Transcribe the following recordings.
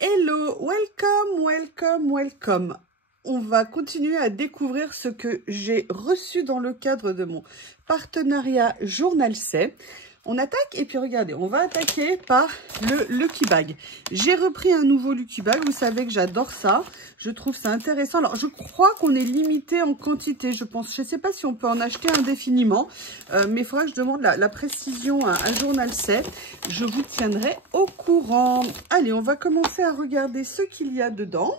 Hello, welcome, welcome, welcome. On va continuer à découvrir ce que j'ai reçu dans le cadre de mon partenariat Journal C. On attaque et puis regardez, on va attaquer par le Lucky Bag. J'ai repris un nouveau Lucky Bag, vous savez que j'adore ça. Je trouve ça intéressant. Alors je crois qu'on est limité en quantité, je pense. Je ne sais pas si on peut en acheter indéfiniment, mais il faudra que je demande la précision à Journal C. Je vous tiendrai au courant. Allez, on va commencer à regarder ce qu'il y a dedans.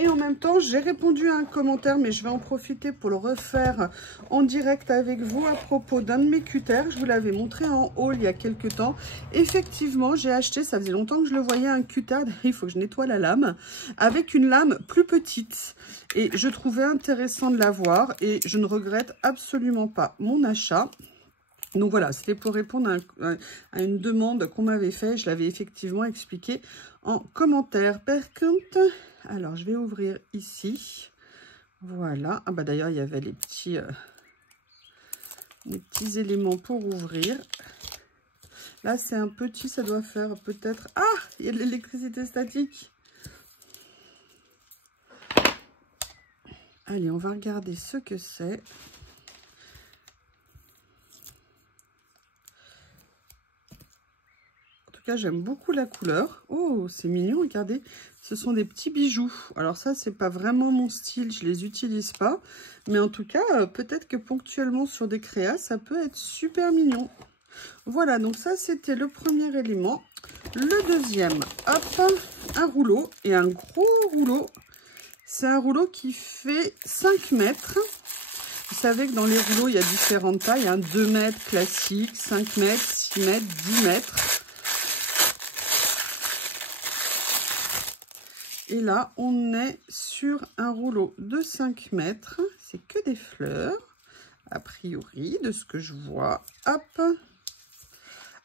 Et en même temps, j'ai répondu à un commentaire, mais je vais en profiter pour le refaire en direct avec vous à propos d'un de mes cutters. Je vous l'avais montré en haul il y a quelques temps. Effectivement, j'ai acheté, ça faisait longtemps que je le voyais, un cutter. Il faut que je nettoie la lame, avec une lame plus petite. Et je trouvais intéressant de l'avoir et je ne regrette absolument pas mon achat. Donc voilà, c'était pour répondre à une demande qu'on m'avait faite. Je l'avais effectivement expliqué en commentaire. Par contre, alors je vais ouvrir ici. Voilà. Ah bah d'ailleurs, il y avait les petits éléments pour ouvrir. Là, c'est un petit, ça doit faire peut-être... Ah, il y a de l'électricité statique. Allez, on va regarder ce que c'est. J'aime beaucoup la couleur. Oh, c'est mignon, regardez. Ce sont des petits bijoux. Alors ça, c'est pas vraiment mon style, je les utilise pas. Mais en tout cas, peut-être que ponctuellement sur des créas, ça peut être super mignon. Voilà, donc ça, c'était le premier élément. Le deuxième, hop, un rouleau. Et un gros rouleau. C'est un rouleau qui fait 5 mètres. Vous savez que dans les rouleaux, il y a différentes tailles. 2 mètres classique, 5 mètres, 6 mètres, 10 mètres. Et là, on est sur un rouleau de 5 mètres. C'est que des fleurs, a priori, de ce que je vois. Hop.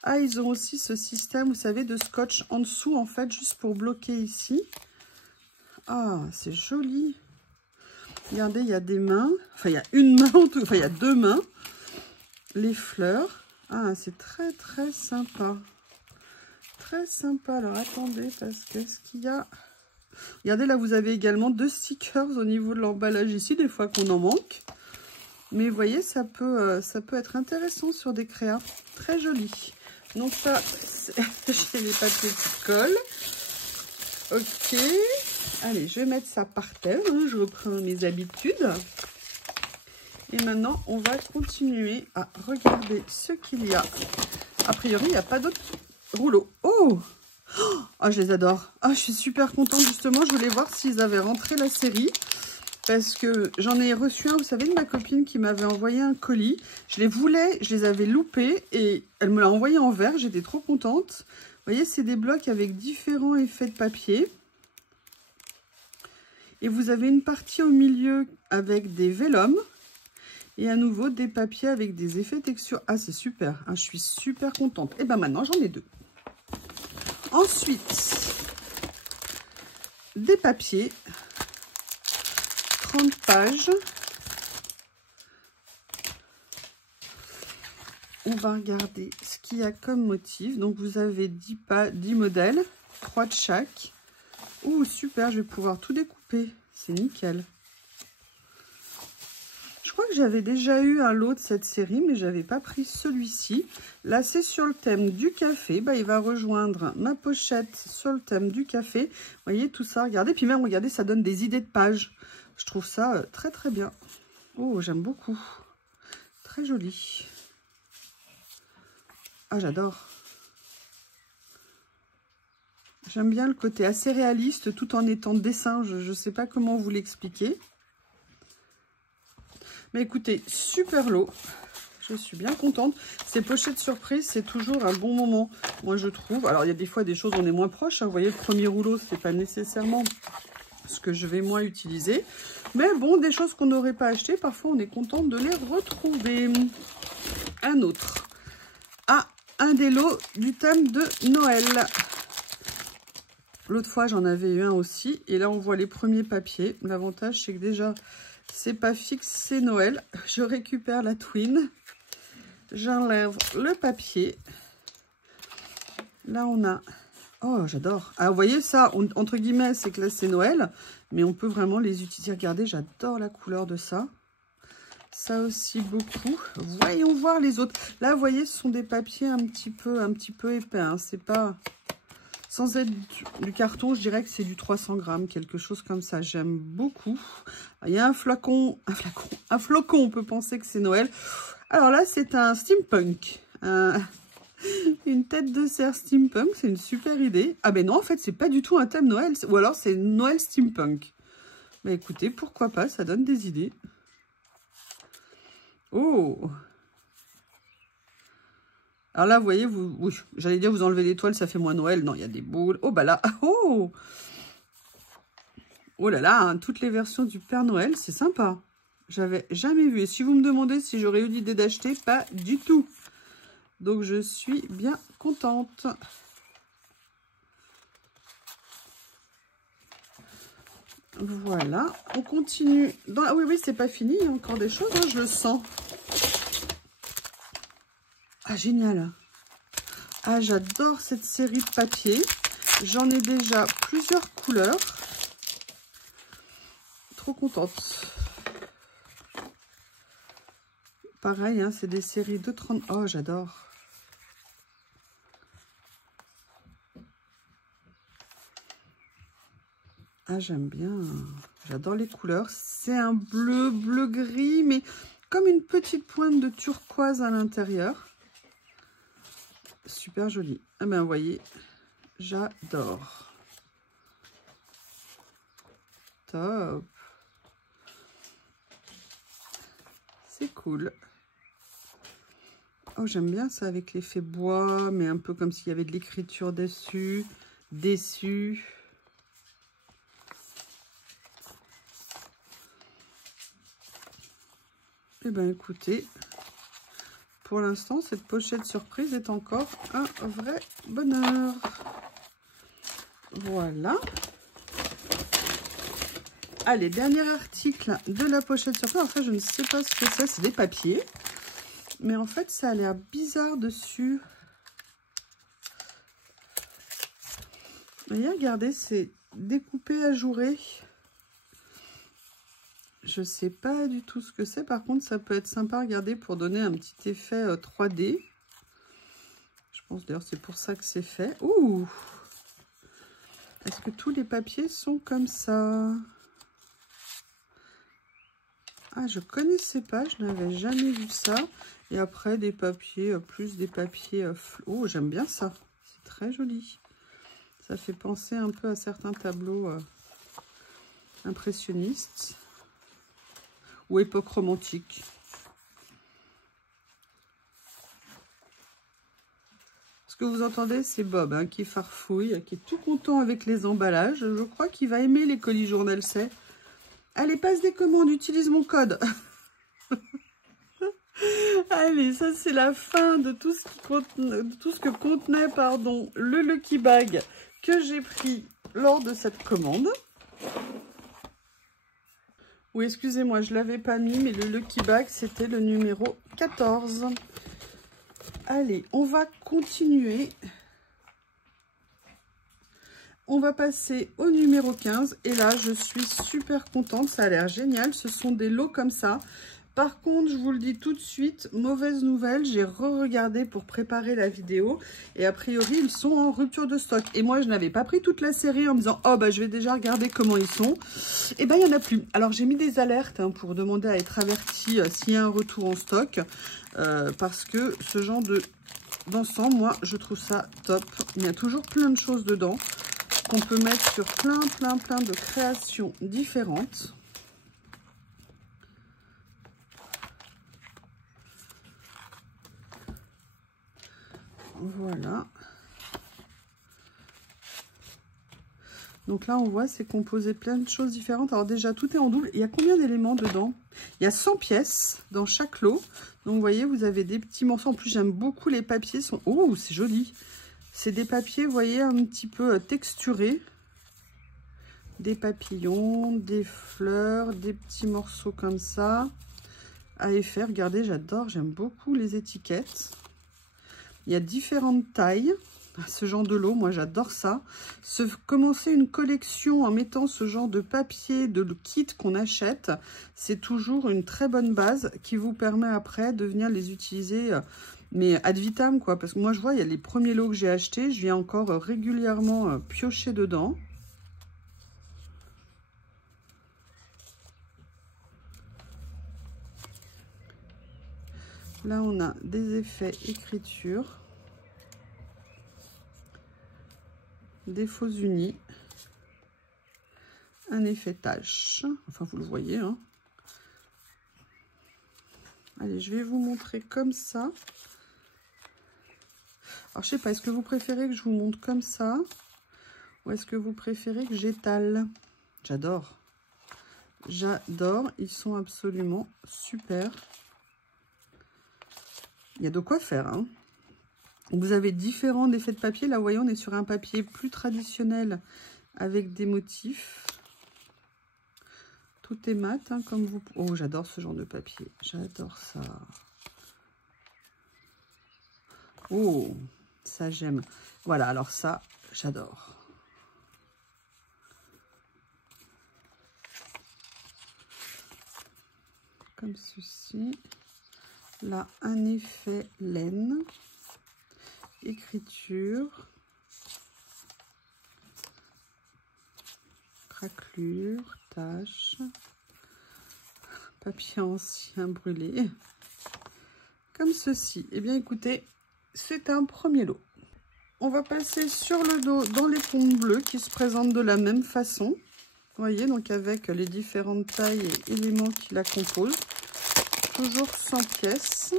Ah, ils ont aussi ce système, vous savez, de scotch en dessous, en fait, juste pour bloquer ici. Ah, c'est joli. Regardez, il y a des mains. Enfin, il y a une main en tout. Enfin, il y a 2 mains. Les fleurs. Ah, c'est très, très sympa. Très sympa. Alors, attendez, parce que ce qu'il y a... Regardez, là, vous avez également 2 stickers au niveau de l'emballage ici, des fois qu'on en manque. Mais vous voyez, ça peut être intéressant sur des créas. Très joli. Donc ça, j'ai les papiers qui collent. Ok. Allez, je vais mettre ça par terre. Hein, je reprends mes habitudes. Et maintenant, on va continuer à regarder ce qu'il y a. A priori, il n'y a pas d'autres rouleaux. Oh! Ah, je les adore. Ah, je suis super contente, justement. Je voulais voir s'ils avaient rentré la série. Parce que j'en ai reçu un, vous savez, de ma copine qui m'avait envoyé un colis. Je les voulais, je les avais loupés et elle me l'a envoyé en vert. J'étais trop contente. Vous voyez, c'est des blocs avec différents effets de papier. Et vous avez une partie au milieu avec des vélums. Et à nouveau, des papiers avec des effets texture. Ah, c'est super. Ah, je suis super contente. Et ben maintenant, j'en ai 2. Ensuite, des papiers, 30 pages. On va regarder ce qu'il y a comme motif. Donc, vous avez 10 modèles, 3 de chaque. Ouh, super, je vais pouvoir tout découper. C'est nickel. Je crois que j'avais déjà eu un lot de cette série, mais je n'avais pas pris celui-ci. Là, c'est sur le thème du café. Bah, il va rejoindre ma pochette sur le thème du café. Vous voyez, tout ça, regardez. Puis même, regardez, ça donne des idées de pages. Je trouve ça très, très bien. Oh, j'aime beaucoup. Très joli. Ah, j'adore. J'aime bien le côté assez réaliste, tout en étant dessin. Je ne sais pas comment vous l'expliquer. Mais écoutez, super lot. Je suis bien contente. Ces pochettes surprises, c'est toujours un bon moment, moi je trouve. Alors, il y a des fois des choses, on est moins proche. Hein. Vous voyez, le premier rouleau, c'est pas nécessairement ce que je vais moins utiliser. Mais bon, des choses qu'on n'aurait pas achetées, parfois on est content de les retrouver. Un autre. Ah, un des lots du thème de Noël. L'autre fois, j'en avais eu un aussi. Et là, on voit les premiers papiers. L'avantage, c'est que déjà... c'est pas fixe, c'est Noël. Je récupère la twin. J'enlève le papier. Là, on a... Oh, j'adore. Ah, vous voyez ça, entre guillemets, c'est que là, c'est Noël. Mais on peut vraiment les utiliser. Regardez, j'adore la couleur de ça. Ça aussi, beaucoup. Voyons voir les autres. Là, vous voyez, ce sont des papiers un petit peu épais. Hein. C'est pas... Sans être du carton, je dirais que c'est du 300 grammes. Quelque chose comme ça. J'aime beaucoup. Il y a un flocon, on peut penser que c'est Noël. Alors là, c'est un steampunk. Une tête de cerf steampunk, c'est une super idée. Ah ben non, en fait, c'est pas du tout un thème Noël. Ou alors, c'est Noël steampunk. Bah écoutez, pourquoi pas, ça donne des idées. Oh! Alors là, vous voyez, oui, j'allais dire vous enlevez l'étoile, ça fait moins Noël. Non, il y a des boules. Oh bah là, oh! Oh là là, hein, toutes les versions du Père Noël, c'est sympa. J'avais jamais vu. Et si vous me demandez si j'aurais eu l'idée d'acheter, pas du tout. Donc, je suis bien contente. Voilà. On continue. Ah oui, c'est pas fini. Il y a encore des choses. Hein, je le sens. Ah, génial. Ah, j'adore cette série de papiers. J'en ai déjà plusieurs couleurs. Trop contente. Pareil, hein, c'est des séries de 30... Oh, j'adore. Ah, j'aime bien. J'adore les couleurs. C'est un bleu-gris, mais comme une petite pointe de turquoise à l'intérieur. Super joli. Ah ben, vous voyez, j'adore. Top. C'est cool. Oh, j'aime bien ça avec l'effet bois, mais un peu comme s'il y avait de l'écriture dessus. Déçu. Eh bien, écoutez, pour l'instant, cette pochette surprise est encore un vrai bonheur. Voilà. Allez, dernier article de la pochette surprise. En fait, je ne sais pas ce que c'est. C'est des papiers. Mais en fait, ça a l'air bizarre dessus. Vous voyez, regardez, c'est découpé, ajouré. Je ne sais pas du tout ce que c'est. Par contre, ça peut être sympa à regarder pour donner un petit effet 3D. Je pense d'ailleurs c'est pour ça que c'est fait. Ouh! Est-ce que tous les papiers sont comme ça? Ah, je connaissais pas. Je n'avais jamais vu ça. Et après, des papiers, plus des papiers... Oh, j'aime bien ça. C'est très joli. Ça fait penser un peu à certains tableaux impressionnistes. Ou époque romantique. Ce que vous entendez, c'est Bob hein, qui farfouille, qui est tout content avec les emballages. Je crois qu'il va aimer les colis journal C. Allez, passe des commandes, utilise mon code. Allez, ça c'est la fin de tout ce que contenait le Lucky Bag que j'ai pris lors de cette commande. Oui, excusez-moi, je ne l'avais pas mis, mais le Lucky Bag, c'était le numéro 14. Allez, on va continuer. On va passer au numéro 15. Et là, je suis super contente. Ça a l'air génial. Ce sont des lots comme ça. Par contre, je vous le dis tout de suite, mauvaise nouvelle. J'ai re-regardé pour préparer la vidéo. Et a priori, ils sont en rupture de stock. Et moi, je n'avais pas pris toute la série en me disant « Oh, bah, je vais déjà regarder comment ils sont. » Et ben, il n'y en a plus. Alors, j'ai mis des alertes hein, pour demander à être averti s'il y a un retour en stock. Parce que ce genre d'ensemble, moi, je trouve ça top. Il y a toujours plein de choses dedans qu'on peut mettre sur plein de créations différentes. Voilà. Donc là, on voit, c'est composé plein de choses différentes. Alors déjà, tout est en double. Il y a combien d'éléments dedans? Il y a 100 pièces dans chaque lot. Donc, vous voyez, vous avez des petits morceaux. En plus, j'aime beaucoup les papiers. Oh, c'est joli. C'est des papiers, vous voyez, un petit peu texturés. Des papillons, des fleurs, des petits morceaux comme ça. À effet, regardez, j'adore. J'aime beaucoup les étiquettes. Il y a différentes tailles. ce genre de lot. Moi, j'adore ça. Commencer une collection en mettant ce genre de papier, de kit qu'on achète, c'est toujours une très bonne base qui vous permet après de venir les utiliser, mais ad vitam, quoi. Parce que moi, je vois, il y a les premiers lots que j'ai achetés, je viens encore régulièrement piocher dedans. Là, on a des effets écriture, des faux unis, un effet tache. Enfin, vous le voyez, hein. Allez, je vais vous montrer comme ça. Alors, je sais pas, est-ce que vous préférez que je vous montre comme ça ou est-ce que vous préférez que j'étale? J'adore. J'adore. Ils sont absolument super. Il y a de quoi faire, hein. Vous avez différents effets de papier. Là, vous voyez, on est sur un papier plus traditionnel avec des motifs. Tout est mat, hein, comme vous... Oh, j'adore ce genre de papier. J'adore ça. Oh, ça, j'aime. Voilà, alors ça, j'adore. Comme ceci. Là, un effet laine. Écriture. Craquelure. Tache. Papier ancien brûlé. Comme ceci. Eh bien, écoutez, c'est un premier lot. On va passer sur le dos dans les fonds bleus qui se présentent de la même façon. Vous voyez, donc avec les différentes tailles et éléments qui la composent. Toujours 100 pièces.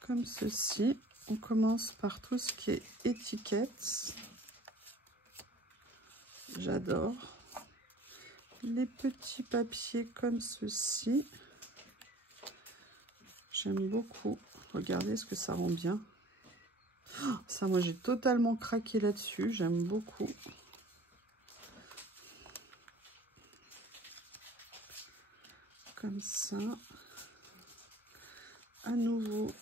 Comme ceci. On commence par tout ce qui est étiquette. J'adore. Les petits papiers comme ceci. J'aime beaucoup. Regardez ce que ça rend bien. Oh, ça, moi, j'ai totalement craqué là-dessus. J'aime beaucoup. Comme ça. À nouveau,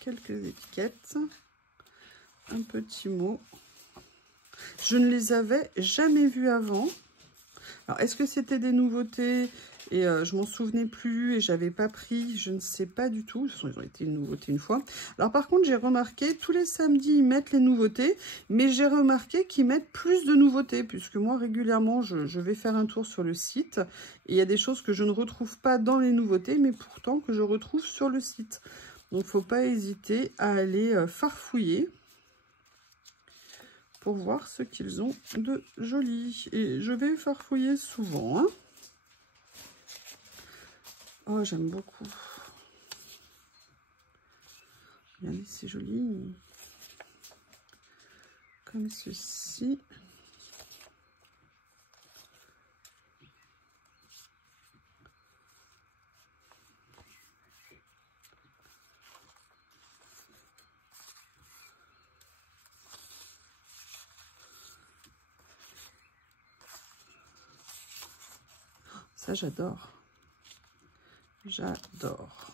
quelques étiquettes. Un petit mot. Je ne les avais jamais vus avant. Alors, est-ce que c'était des nouveautés et je m'en souvenais plus et j'avais pas pris? Je ne sais pas du tout. Ils ont été une nouveauté une fois. Alors, par contre, j'ai remarqué, tous les samedis, ils mettent les nouveautés, mais j'ai remarqué qu'ils mettent plus de nouveautés, puisque moi, régulièrement, je vais faire un tour sur le site et il y a des choses que je ne retrouve pas dans les nouveautés, mais pourtant que je retrouve sur le site. Donc, il ne faut pas hésiter à aller farfouiller pour voir ce qu'ils ont de joli. Et je vais farfouiller souvent, hein. Oh, j'aime beaucoup. Regardez, c'est joli. Comme ceci. Ça, j'adore. J'adore.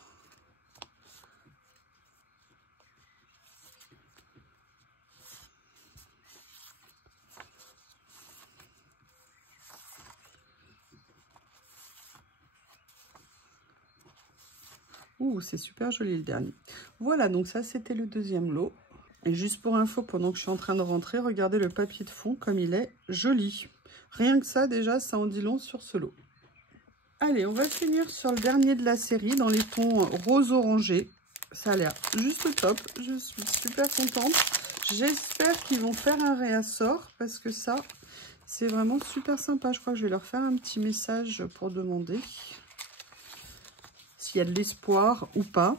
Ouh, c'est super joli le dernier. Voilà, donc ça, c'était le deuxième lot. Et juste pour info, pendant que je suis en train de rentrer, regardez le papier de fond comme il est joli. Rien que ça, déjà, ça en dit long sur ce lot. Allez, on va finir sur le dernier de la série, dans les tons rose-orangé. Ça a l'air juste top. Je suis super contente. J'espère qu'ils vont faire un réassort parce que ça, c'est vraiment super sympa. Je crois que je vais leur faire un petit message pour demander s'il y a de l'espoir ou pas.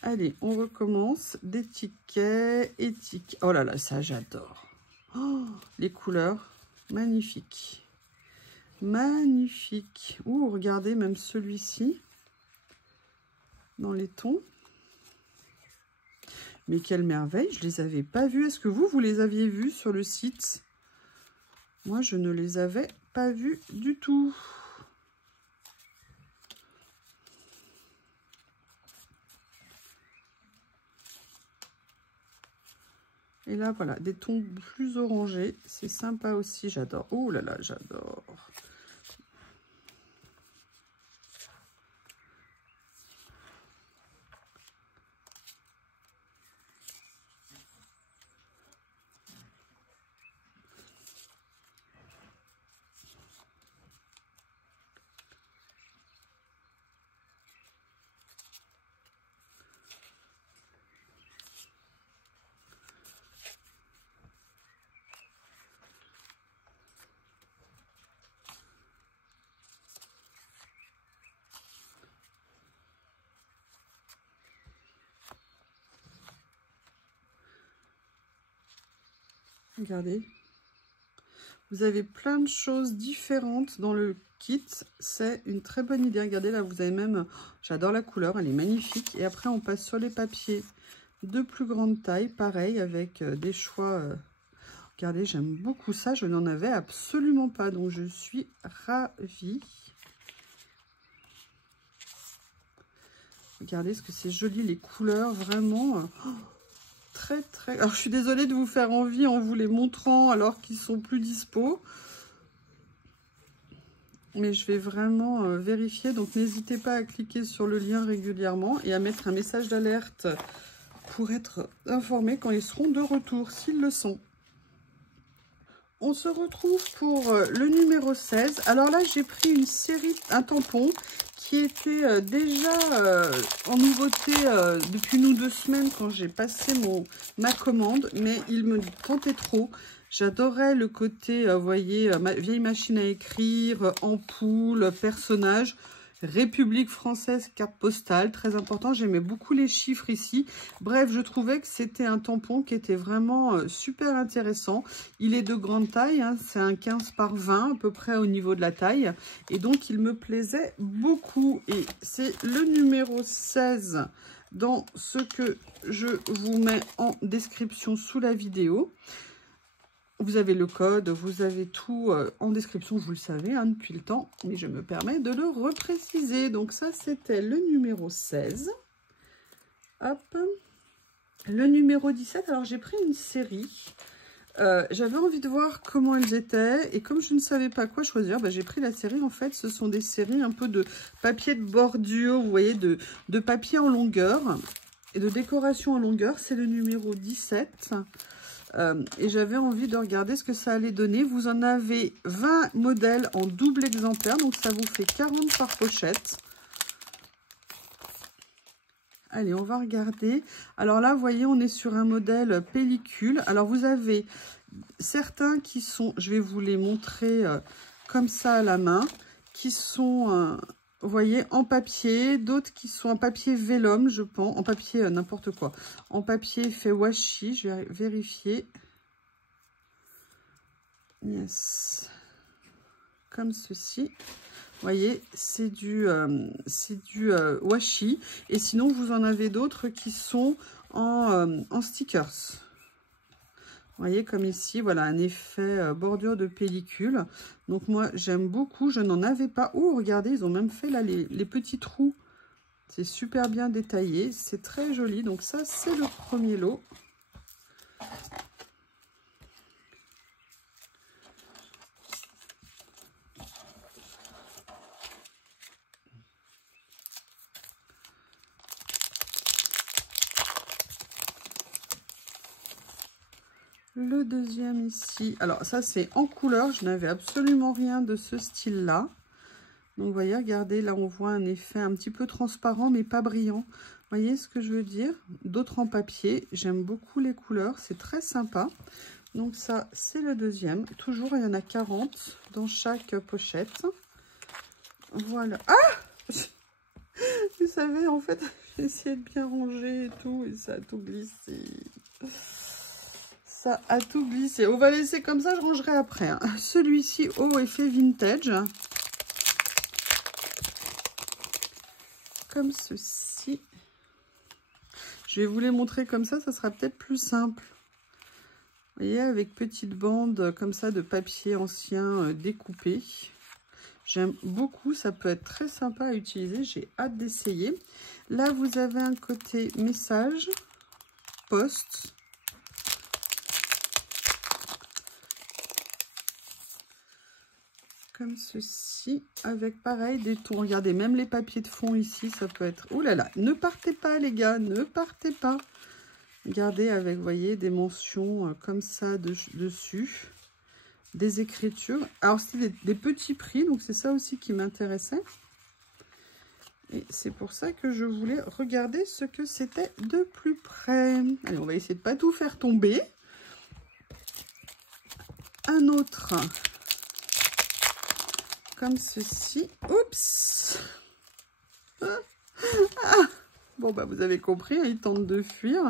Allez, on recommence. Des tickets, étiquettes. Oh là là, ça j'adore. Oh, les couleurs, magnifiques. Magnifique. Ouh, regardez, même celui-ci, dans les tons. Mais quelle merveille, je les avais pas vus. Est-ce que vous les aviez vus sur le site? Moi, je ne les avais pas vus du tout. Et là, voilà, des tons plus orangés. C'est sympa aussi, j'adore. Oh là là, j'adore. Regardez. Vous avez plein de choses différentes dans le kit. C'est une très bonne idée. Regardez, là, vous avez même... J'adore la couleur, elle est magnifique. Et après, on passe sur les papiers de plus grande taille. Pareil, avec des choix... Regardez, j'aime beaucoup ça. Je n'en avais absolument pas. Donc, je suis ravie. Regardez ce que c'est joli, les couleurs, vraiment... très très... Alors je suis désolée de vous faire envie en vous les montrant alors qu'ils sont plus dispo. Mais je vais vraiment vérifier. Donc n'hésitez pas à cliquer sur le lien régulièrement et à mettre un message d'alerte pour être informé quand ils seront de retour, s'ils le sont. On se retrouve pour le numéro 16. Alors là, j'ai pris une série, un tampon qui était déjà en nouveauté depuis 1 ou 2 semaines quand j'ai passé ma commande, mais il me tentait trop. J'adorais le côté, vous voyez, vieille machine à écrire, ampoule, personnage. République française, carte postale, très important. J'aimais beaucoup les chiffres ici. Bref, je trouvais que c'était un tampon qui était vraiment super intéressant. Il est de grande taille, hein, c'est un 15 par 20 à peu près au niveau de la taille. Et donc, il me plaisait beaucoup. Et c'est le numéro 16 dans ce que je vous mets en description sous la vidéo. Vous avez le code, vous avez tout en description, vous le savez hein, depuis le temps, mais je me permets de le repréciser. Donc ça, c'était le numéro 16. Hop. Le numéro 17, alors j'ai pris une série. J'avais envie de voir comment elles étaient, et comme je ne savais pas quoi choisir, bah, j'ai pris la série. En fait, ce sont des séries un peu de papier de bordure, vous voyez, de papier en longueur et de décoration en longueur. C'est le numéro 17. Et j'avais envie de regarder ce que ça allait donner. Vous en avez 20 modèles en double exemplaire, donc ça vous fait 40 par pochette. Allez, on va regarder. Alors là, vous voyez, on est sur un modèle pellicule. Alors vous avez certains qui sont, je vais vous les montrer comme ça à la main, qui sont... vous voyez, en papier, d'autres qui sont en papier vélum, je pense, en papier n'importe quoi, en papier fait washi, je vais vérifier. Yes, comme ceci. Vous voyez, c'est du washi. Et sinon, vous en avez d'autres qui sont en stickers. Vous voyez, comme ici, voilà, un effet bordure de pellicule. Donc, moi, j'aime beaucoup. Je n'en avais pas. Oh, regardez, ils ont même fait là les petits trous. C'est super bien détaillé. C'est très joli. Donc, ça, c'est le premier lot. Le deuxième ici, alors ça c'est en couleur, je n'avais absolument rien de ce style là. Donc vous voyez, regardez, là on voit un effet un petit peu transparent mais pas brillant. Vous voyez ce que je veux dire? D'autres en papier, j'aime beaucoup les couleurs, c'est très sympa. Donc ça c'est le deuxième, toujours il y en a 40 dans chaque pochette. Voilà. Ah! Vous savez, en fait, j'ai essayé de bien ranger et tout, et ça a tout glissé. Ça a tout glissé. On va laisser comme ça, je rangerai après. Hein. Celui-ci, au effet vintage. Comme ceci. Je vais vous les montrer comme ça sera peut-être plus simple. Vous voyez, avec petites bandes comme ça de papier ancien découpé. J'aime beaucoup, ça peut être très sympa à utiliser. J'ai hâte d'essayer. Là, vous avez un côté message, poste. Comme ceci, avec pareil des tons. Regardez, même les papiers de fond ici, ça peut être... Ouh là là, ne partez pas les gars, ne partez pas. Regardez avec, vous voyez, des mentions comme ça dessus. Des écritures. Alors, c'était des petits prix, donc c'est ça aussi qui m'intéressait. Et c'est pour ça que je voulais regarder ce que c'était de plus près. Allez, on va essayer de pas tout faire tomber. Un autre... comme ceci. Oups. Bon, bah, vous avez compris, hein, il tente de fuir.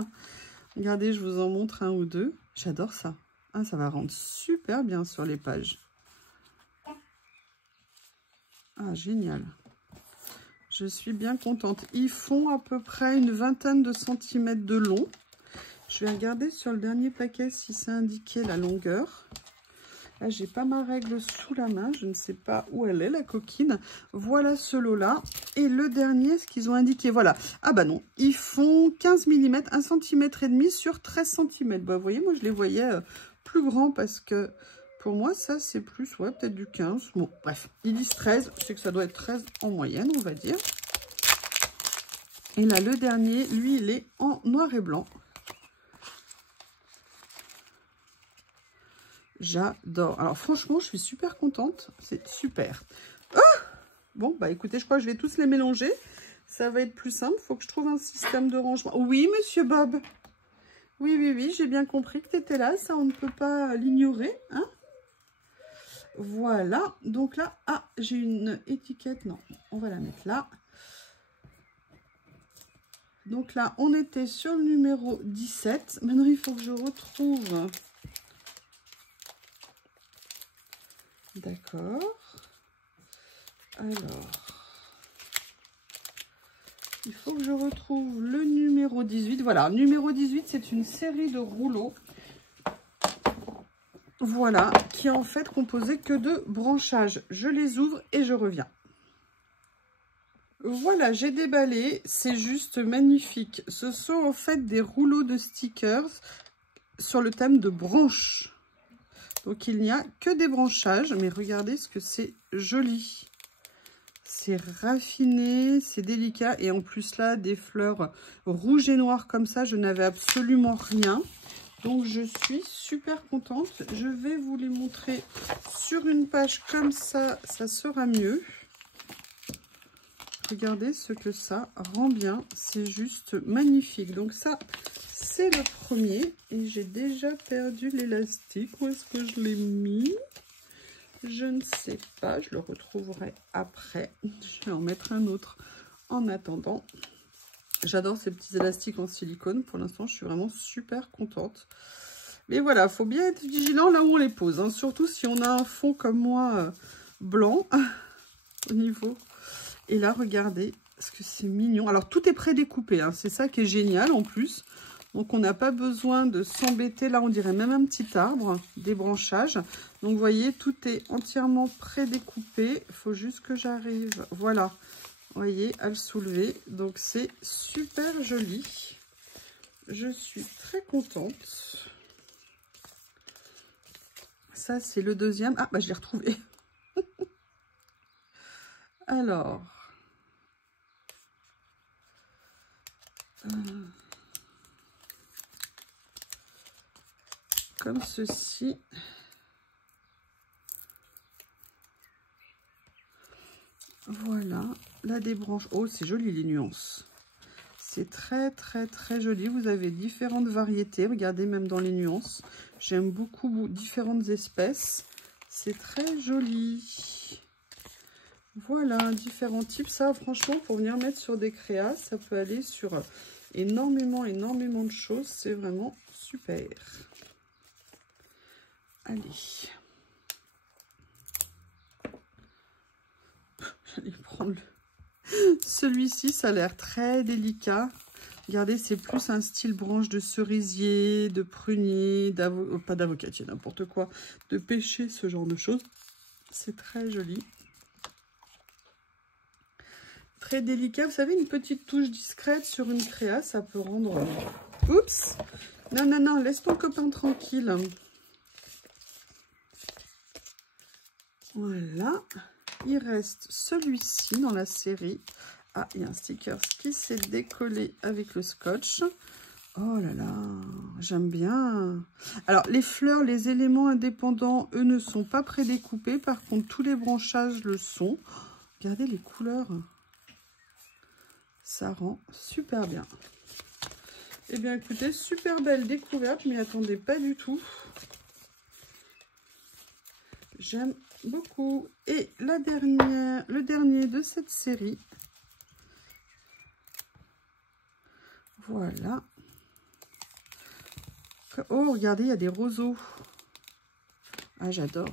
Regardez, je vous en montre un ou deux. J'adore ça. Ah, ça va rendre super bien sur les pages. Ah, génial. Je suis bien contente. Ils font à peu près une vingtaine de centimètres de long. Je vais regarder sur le dernier paquet si c'est indiqué la longueur. Là, j'ai pas ma règle sous la main. Je ne sais pas où elle est, la coquine. Voilà ce lot-là. Et le dernier, ce qu'ils ont indiqué, voilà. Ah bah non, ils font 15 mm, 1,5 cm sur 13 cm. Bah, vous voyez, moi, je les voyais plus grands parce que pour moi, ça, c'est plus, ouais, peut-être du 15. Bon, bref, ils disent 13. C'est que ça doit être 13 en moyenne, on va dire. Et là, le dernier, lui, il est en noir et blanc. J'adore. Alors franchement, je suis super contente. C'est super. Ah, bon, bah écoutez, je crois que je vais tous les mélanger. Ça va être plus simple. Il faut que je trouve un système de rangement. Oui, monsieur Bob. Oui, oui, oui, j'ai bien compris que tu étais là. Ça, on ne peut pas l'ignorer. Hein? Voilà. Donc là, ah, j'ai une étiquette. Non, on va la mettre là. Donc là, on était sur le numéro 17. Maintenant, il faut que je retrouve... D'accord. Alors, il faut que je retrouve le numéro 18. Voilà, le numéro 18, c'est une série de rouleaux. Voilà, qui est en fait composé que de branchages. Je les ouvre et je reviens. Voilà, j'ai déballé. C'est juste magnifique. Ce sont en fait des rouleaux de stickers sur le thème de branches. Donc, il n'y a que des branchages. Mais regardez ce que c'est joli. C'est raffiné, c'est délicat. Et en plus, là, des fleurs rouges et noires comme ça, je n'avais absolument rien. Donc, je suis super contente. Je vais vous les montrer sur une page comme ça. Ça sera mieux. Regardez ce que ça rend bien. C'est juste magnifique. Donc, ça... c'est le premier et j'ai déjà perdu l'élastique. Où est-ce que je l'ai mis? Je ne sais pas, je le retrouverai après. Je vais en mettre un autre en attendant. J'adore ces petits élastiques en silicone. Pour l'instant, je suis vraiment super contente. Mais voilà, il faut bien être vigilant là où on les pose. Hein. Surtout si on a un fond comme moi blanc au niveau. Et là, regardez ce que c'est mignon. Alors, tout est prédécoupé. Hein. C'est ça qui est génial en plus. Donc, on n'a pas besoin de s'embêter. Là, on dirait même un petit arbre, des branchages. Donc, vous voyez, tout est entièrement prédécoupé. Il faut juste que j'arrive, voilà, vous voyez, à le soulever. Donc, c'est super joli. Je suis très contente. Ça, c'est le deuxième. Ah, bah, je l'ai retrouvé. Alors... comme ceci. Voilà, là des branches. Oh, c'est joli les nuances. C'est très très très joli. Vous avez différentes variétés. Regardez même dans les nuances. J'aime beaucoup différentes espèces. C'est très joli. Voilà, différents types. Ça, franchement, pour venir mettre sur des créas, ça peut aller sur énormément de choses. C'est vraiment super. Allez. J'allais prendre celui-ci, ça a l'air très délicat. Regardez, c'est plus un style branche de cerisier, de prunier, pas d'avocatier, n'importe quoi, de pêcher, ce genre de choses. C'est très joli. Très délicat. Vous savez, une petite touche discrète sur une créa, ça peut rendre... Oups! Non, non, non, laisse ton copain tranquille. Voilà. Il reste celui-ci dans la série. Ah, il y a un sticker qui s'est décollé avec le scotch. Oh là là, j'aime bien. Alors, les fleurs, les éléments indépendants, eux, ne sont pas prédécoupés. Par contre, tous les branchages le sont. Regardez les couleurs. Ça rend super bien. Eh bien, écoutez, super belle découverte. Je m'y attendais pas du tout. J'aime beaucoup. Et la dernière, le dernier de cette série. Voilà. Oh, regardez, il y a des roseaux. Ah, j'adore.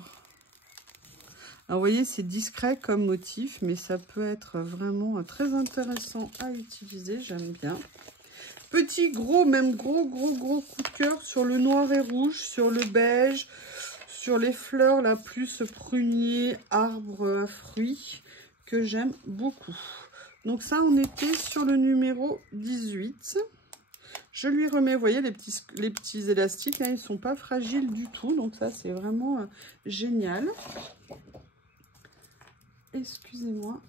Alors, vous voyez, c'est discret comme motif, mais ça peut être vraiment très intéressant à utiliser. J'aime bien. Petit, gros, même gros coup de cœur sur le noir et rouge, sur le beige, sur les fleurs, là, plus prunier, arbre à fruits, que j'aime beaucoup. Donc ça, on était sur le numéro 18. Je lui remets, vous voyez, les petits élastiques, hein, ils ne sont pas fragiles du tout. Donc ça, c'est vraiment génial. Excusez-moi.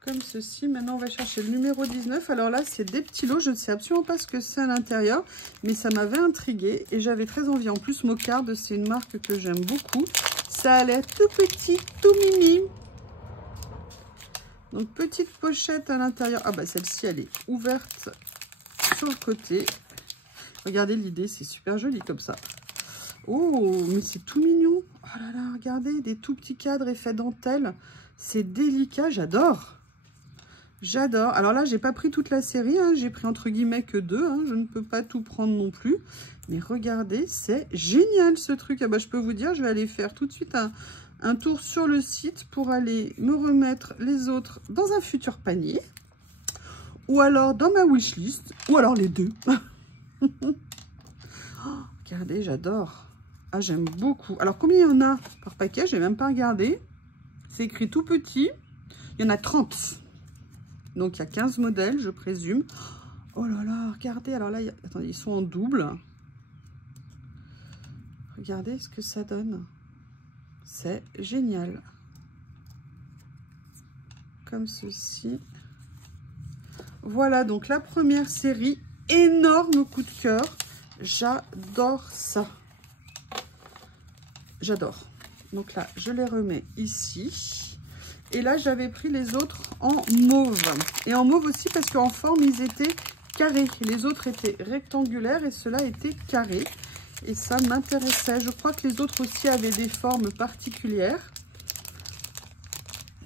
Comme ceci. Maintenant, on va chercher le numéro 19. Alors là, c'est des petits lots. Je ne sais absolument pas ce que c'est à l'intérieur, mais ça m'avait intriguée et j'avais très envie. En plus, Mocarde, c'est une marque que j'aime beaucoup. Ça a l'air tout petit, tout mimi. Donc, petite pochette à l'intérieur. Ah bah, celle-ci, elle est ouverte sur le côté. Regardez l'idée, c'est super joli comme ça. Oh, mais c'est tout mignon. Oh là là, regardez, des tout petits cadres effet dentelle. C'est délicat, j'adore. J'adore. Alors là, j'ai pas pris toute la série, hein. J'ai pris entre guillemets que 2. Hein. Je ne peux pas tout prendre non plus. Mais regardez, c'est génial ce truc. Ah bah, je peux vous dire, je vais aller faire tout de suite un tour sur le site pour aller me remettre les autres dans un futur panier. Ou alors dans ma wishlist. Ou alors les deux. Oh, regardez, j'adore. Ah, j'aime beaucoup. Alors, combien il y en a par paquet? Je n'ai même pas regardé. C'est écrit tout petit. Il y en a 30. Donc, il y a 15 modèles, je présume. Oh là là, regardez. Alors là, attendez, ils sont en double. Regardez ce que ça donne. C'est génial. Comme ceci. Voilà, donc la première série. Énorme coup de cœur. J'adore ça. J'adore. Donc là, je les remets ici. Et là, j'avais pris les autres en mauve. Et en mauve aussi parce qu'en forme, ils étaient carrés. Les autres étaient rectangulaires et ceux-là étaient carrés. Et ça m'intéressait. Je crois que les autres aussi avaient des formes particulières.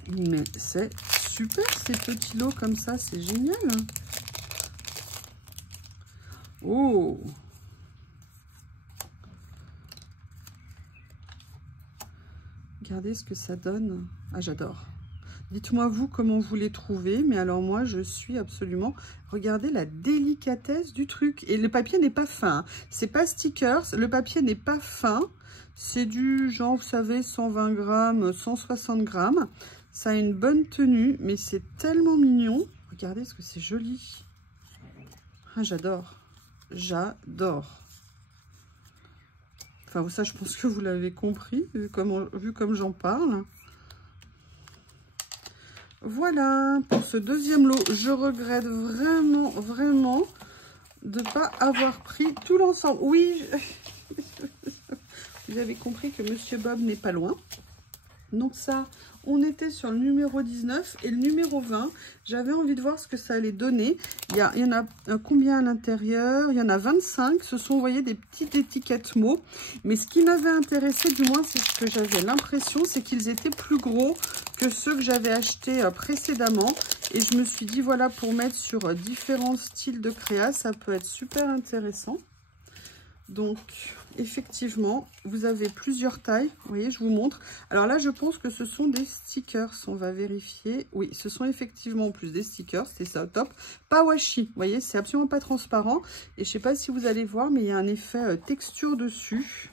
Mais c'est super, ces petits lots comme ça. C'est génial. Oh! Regardez ce que ça donne. Ah, j'adore. Dites-moi vous comment vous les trouvez. Mais alors moi, je suis absolument... Regardez la délicatesse du truc. Et le papier n'est pas fin. C'est pas stickers. Le papier n'est pas fin. C'est du genre, vous savez, 120 grammes, 160 grammes. Ça a une bonne tenue. Mais c'est tellement mignon. Regardez ce que c'est joli. Ah, j'adore. J'adore. Enfin, ça, je pense que vous l'avez compris, vu comme j'en parle. Voilà, pour ce deuxième lot, je regrette vraiment, vraiment de ne pas avoir pris tout l'ensemble. Oui, vous avez compris que Monsieur Bob n'est pas loin. Donc ça, on était sur le numéro 19 et le numéro 20. J'avais envie de voir ce que ça allait donner. Il y en a combien à l'intérieur? Il y en a 25. Ce sont, vous voyez, des petites étiquettes mots. Mais ce qui m'avait intéressé, du moins, c'est ce que j'avais l'impression, c'est qu'ils étaient plus gros que ceux que j'avais achetés précédemment. Et je me suis dit, voilà, pour mettre sur différents styles de créa, ça peut être super intéressant. Donc, effectivement, vous avez plusieurs tailles. Vous voyez, je vous montre. Alors là, je pense que ce sont des stickers. On va vérifier. Oui, ce sont effectivement en plus des stickers. C'est ça, au top. Pas washi. Vous voyez, c'est absolument pas transparent. Et je sais pas si vous allez voir, mais il y a un effet texture dessus.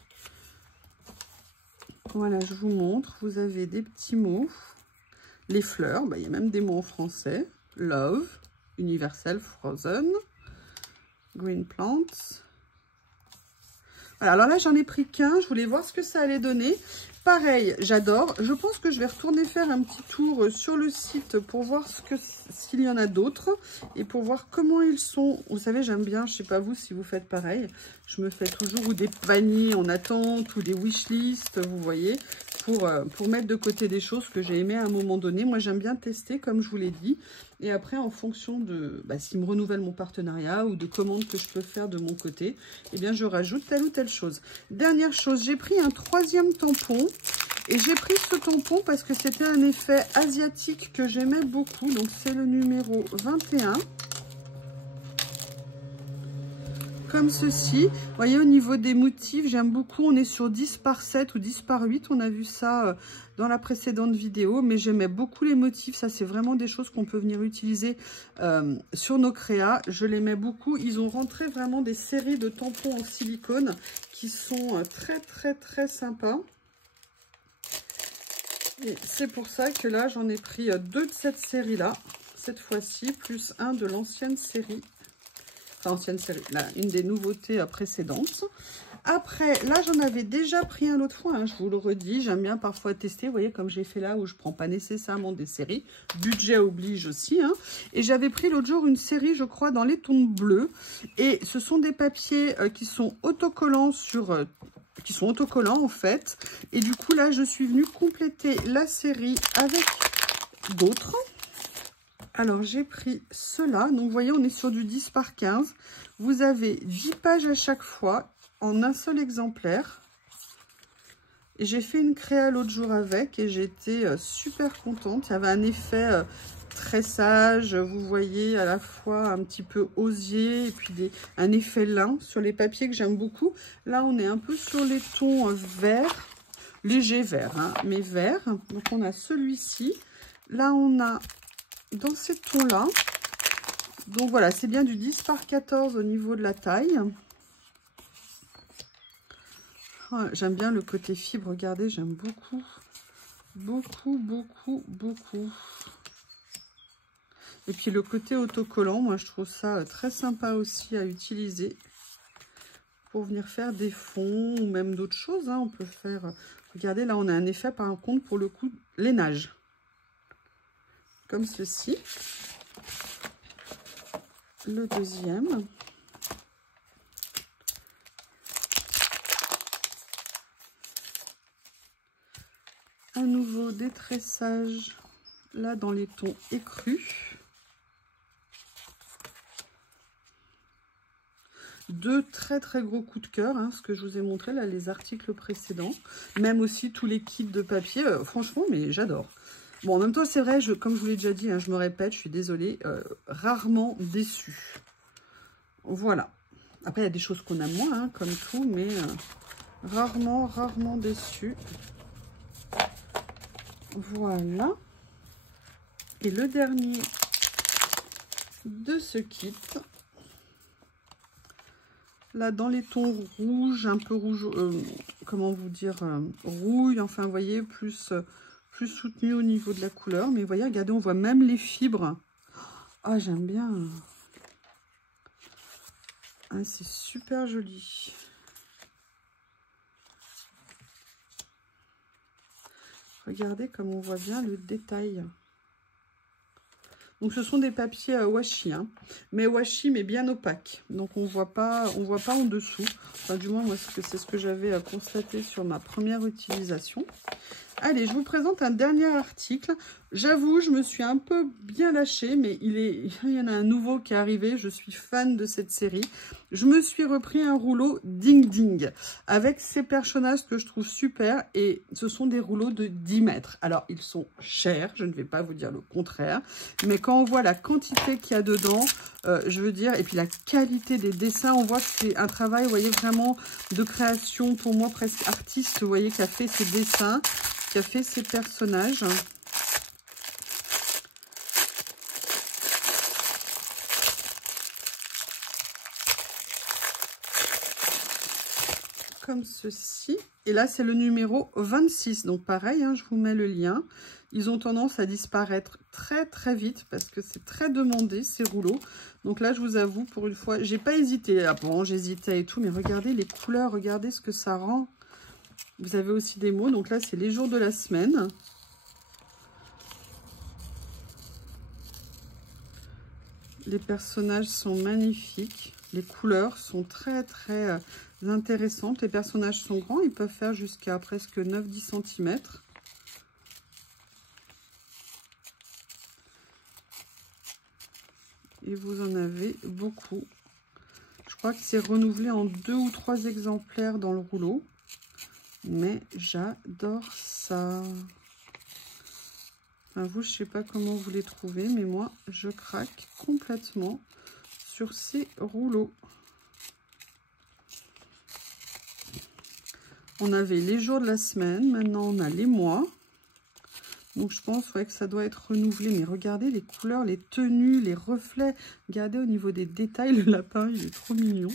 Voilà, je vous montre. Vous avez des petits mots. Les fleurs, il y a même des mots en français. Love, Universal, Frozen, Green Plants. Voilà, alors là, j'en ai pris qu'un. Je voulais voir ce que ça allait donner. Pareil, j'adore. Je pense que je vais retourner faire un petit tour sur le site pour voir s'il y en a d'autres et pour voir comment ils sont. Vous savez, j'aime bien, je sais pas vous si vous faites pareil. Je me fais toujours ou des paniers en attente ou des wishlists, vous voyez, pour mettre de côté des choses que j'ai aimées à un moment donné. Moi, j'aime bien tester, comme je vous l'ai dit. Et après, en fonction de s'ils me renouvellent mon partenariat ou de commandes que je peux faire de mon côté, eh bien, je rajoute telle ou telle chose. Dernière chose, j'ai pris un 3e tampon. Et j'ai pris ce tampon parce que c'était un effet asiatique que j'aimais beaucoup. Donc, c'est le numéro 21. Comme ceci. Vous voyez, au niveau des motifs, j'aime beaucoup. On est sur 10 par 7 ou 10 par 8. On a vu ça dans la précédente vidéo. Mais j'aimais beaucoup les motifs. Ça, c'est vraiment des choses qu'on peut venir utiliser sur nos créas. Je l'aimais beaucoup. Ils ont rentré vraiment des séries de tampons en silicone qui sont très, très, très sympas. Et c'est pour ça que là, j'en ai pris 2 de cette série-là, cette fois-ci, plus un de l'ancienne série. Enfin, ancienne série, là, une des nouveautés précédentes. Après, là, j'en avais déjà pris un l'autre fois, hein, je vous le redis. J'aime bien parfois tester, vous voyez, comme j'ai fait là, où je ne prends pas nécessairement des séries. Budget oblige aussi. Hein. Et j'avais pris l'autre jour une série, je crois, dans les tons bleus. Et ce sont des papiers qui sont autocollants sur... qui sont autocollants en fait, et du coup là je suis venue compléter la série avec d'autres. Alors j'ai pris cela, donc vous voyez on est sur du 10 par 15, vous avez 10 pages à chaque fois en un seul exemplaire, et j'ai fait une créa l'autre jour avec et j'étais super contente. Il y avait un effet tressage, vous voyez, à la fois un petit peu osier et puis un effet lin sur les papiers que j'aime beaucoup. Là, on est un peu sur les tons verts, léger vert, hein, mais vert. Donc, on a celui-ci. Là, on a dans ces tons-là. Donc, voilà, c'est bien du 10 par 14 au niveau de la taille. Ah, j'aime bien le côté fibre, regardez, j'aime beaucoup. Beaucoup, beaucoup, beaucoup. Et puis le côté autocollant, moi je trouve ça très sympa aussi à utiliser pour venir faire des fonds ou même d'autres choses. Hein. On peut faire, regardez là on a un effet par contre pour le coup lainage. Comme ceci. Le deuxième. À nouveau des tressages là dans les tons écrus. Deux très très gros coups de cœur, hein, ce que je vous ai montré là, les articles précédents, même aussi tous les kits de papier, franchement, mais j'adore. Bon, en même temps, c'est vrai, comme je vous l'ai déjà dit, hein, je me répète, je suis désolée, rarement déçue. Voilà. Après, il y a des choses qu'on aime moins, hein, comme tout, mais rarement déçue. Voilà. Et le dernier de ce kit. Là, dans les tons rouges, un peu rouge, comment vous dire, rouille, enfin, vous voyez, plus soutenu au niveau de la couleur. Mais vous voyez, regardez, on voit même les fibres. Ah, j'aime bien. Ah, c'est super joli. Regardez comme on voit bien le détail. Donc, ce sont des papiers washi, hein. Mais washi, mais bien opaques. Donc, on voit pas en dessous. Enfin, du moins, moi, c'est ce que j'avais constaté sur ma première utilisation. Allez, je vous présente un dernier article. J'avoue, je me suis un peu bien lâchée, mais il y en a un nouveau qui est arrivé. Je suis fan de cette série. Je me suis repris un rouleau Ding Ding avec ces personnages que je trouve super. Et ce sont des rouleaux de 10 mètres. Alors, ils sont chers, je ne vais pas vous dire le contraire. Mais quand on voit la quantité qu'il y a dedans, je veux dire, et puis la qualité des dessins, on voit que c'est un travail, vous voyez, vraiment de création, pour moi, presque artiste, vous voyez, qui a fait ces dessins, qui a fait ces personnages. Comme ceci. Et là, c'est le numéro 26. Donc, pareil, hein, je vous mets le lien. Ils ont tendance à disparaître très, très vite parce que c'est très demandé, ces rouleaux. Donc là, je vous avoue, pour une fois, j'ai pas hésité. Ah bon, j'hésitais et tout, mais regardez les couleurs, regardez ce que ça rend. Vous avez aussi des mots. Donc là, c'est les jours de la semaine. Les personnages sont magnifiques. Les couleurs sont très, très intéressantes. Les personnages sont grands. Ils peuvent faire jusqu'à presque 9-10 cm. Et vous en avez beaucoup. Je crois que c'est renouvelé en 2 ou 3 exemplaires dans le rouleau. Mais j'adore ça. Enfin, vous, je ne sais pas comment vous les trouvez, mais moi, je craque complètement sur ces rouleaux. On avait les jours de la semaine, maintenant on a les mois. Donc je pense ouais, que ça doit être renouvelé. Mais regardez les couleurs, les tenues, les reflets. Regardez au niveau des détails, le lapin, il est trop mignon.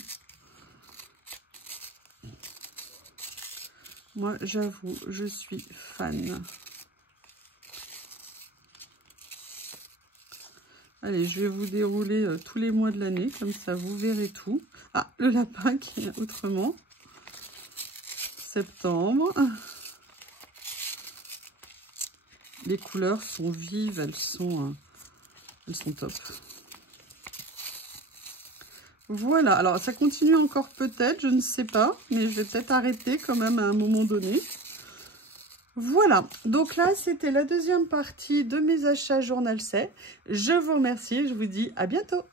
Moi, j'avoue, je suis fan. Allez, je vais vous dérouler tous les mois de l'année, comme ça vous verrez tout. Ah, le lapin qui est autrement. Septembre. Les couleurs sont vives, elles sont top. Voilà, alors ça continue encore peut-être, je ne sais pas, mais je vais peut-être arrêter quand même à un moment donné. Voilà, donc là c'était la deuxième partie de mes achats Journal C. Je vous remercie et je vous dis à bientôt.